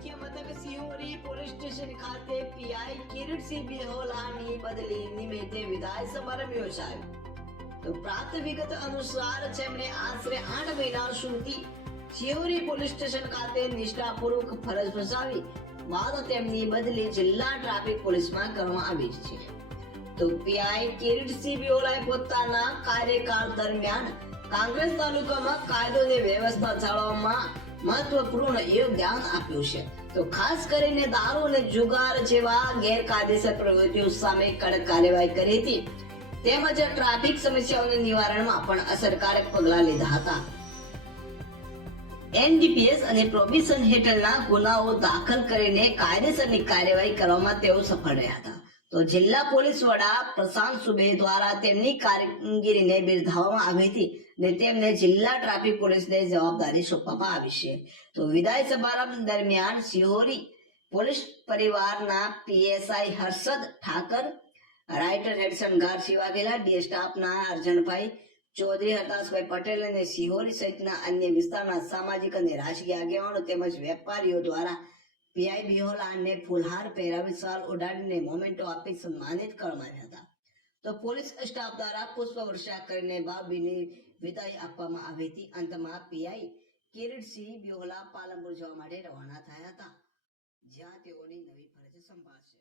મુખ્ય મથક Sihori police station ખાતે પીઆઈ કિરીટસિંહ બિહોલાની બદલી નિમિત્તે વિદાય સમારંભ યોજાયો। તો પ્રાપ્ત વિગત અનુસાર જેમણે આશરે 8 મહિના સુધી સિહોરી પોલીસ સ્ટેશન ખાતે નિષ્ઠાપૂર્વક ફરજ બજાવી બાદ તેમની બદલી જિલ્લા ટ્રાફિક પોલીસમાં કરવામાં આવી છે। તો પીઆઈ કિરીટસિંહ બિહોલાએ પોતાના કાર્યકાળ દરમિયાન કાંગ્રેસ તાલુકામાં કાયદો અને વ્યવસ્થા જાળવવામાં મહત્વપૂર્ણ યોગદાન આપ્યું છે। તો ખાસ કરીને દારૂ અને જુગાર જેવા ગેરકાયદેસર પ્રવૃત્તિઓ સામે કડક કાર્યવાહી કરી હતી તેમજ ટ્રાફિક સમસ્યાઓના નિવારણમાં પણ અસરકારક પગલાં લીધા હતા। એનડીપીએસ અને પ્રોહિબિશન હેઠળના ગુનાઓ દાખલ કરીને કાયદેસરની કાર્યવાહી કરવામાં તેઓ સફળ રહ્યા હતા। તો જિલ્લા પોલીસ વડા પ્રશાંત સુબે દ્વારા તેમની કામગીરીને બિરદાવવામાં આવી હતી અને તેમને જિલ્લા ટ્રાફિક પોલીસને જવાબદારી સોંપવામાં આવી છે। તો વિદાય સમારંભ દરમિયાન સિહોરી પોલીસ પરિવારના પીએસઆઈ હર્ષદ ઠાકર, રાઇટર હેડ શણગાર વાઘેલા, ડી સ્ટાફના અર્જનભાઈ ચૌધરી, હરદાસભાઈ પટેલ અને સિહોરી સહિતના અન્ય વિસ્તારના સામાજિક અને રાજકીય આગેવાનો તેમજ વેપારીઓ દ્વારા પીઆઈ બિહોલાને ફૂલહાર પહેરાવી શાલ ઉડાડીને મોમેન્ટો આપી સન્માનિત કરવામાં આવ્યા હતા। તો પોલીસ સ્ટાફ દ્વારા પુષ્પવર્ષા કરીને ભાવભીની વિદાય આપવામાં આવી હતી। અંતમાં પીઆઈ કિરીટસિંહ બિહોલા પાલનપુર જવા માટે રવાના થયા હતા, જ્યાં તેઓની નવી ફરજ સંભાળશે।